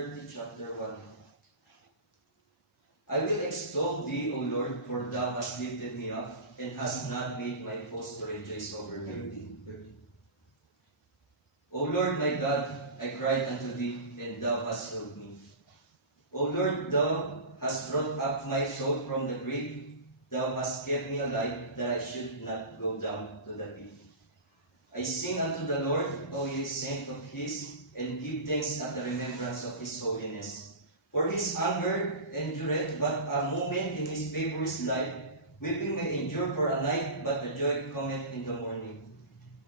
30, chapter 1. I will extol thee, O Lord, for thou hast lifted me up, and hast not made my foes to rejoice over me. O Lord my God, I cried unto thee, and thou hast heard me. O Lord, thou hast brought up my soul from the grave. Thou hast kept me alive, that I should not go down to the pit. I sing unto the Lord, O ye saints of his, and give thanks at the remembrance of his holiness. For his anger endureth but a moment, in his favor is life. Weeping may endure for a night, but the joy cometh in the morning.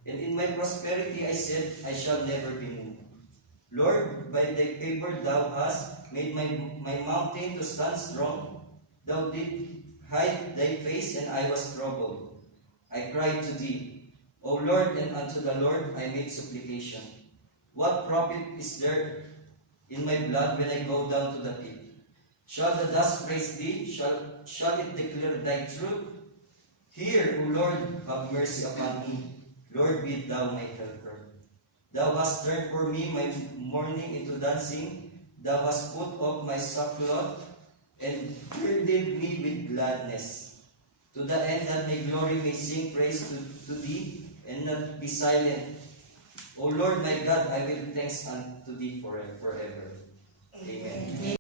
And in my prosperity I said, I shall never be moved. Lord, by thy favor thou hast made my mountain to stand strong. Thou didst hide thy face, and I was troubled. I cried to thee, O Lord, and unto the Lord I made supplication. What profit is there in my blood when I go down to the pit? Shall the dust praise thee? Shall it declare thy truth? Hear, O Lord, have mercy upon me. Lord, be thou my helper. Thou hast turned for me my mourning into dancing. Thou hast put off my sackcloth, and girded me with gladness, to the end that my glory may sing praise to thee, and not be silent. O Lord my God, I will thanks unto thee forever. Amen.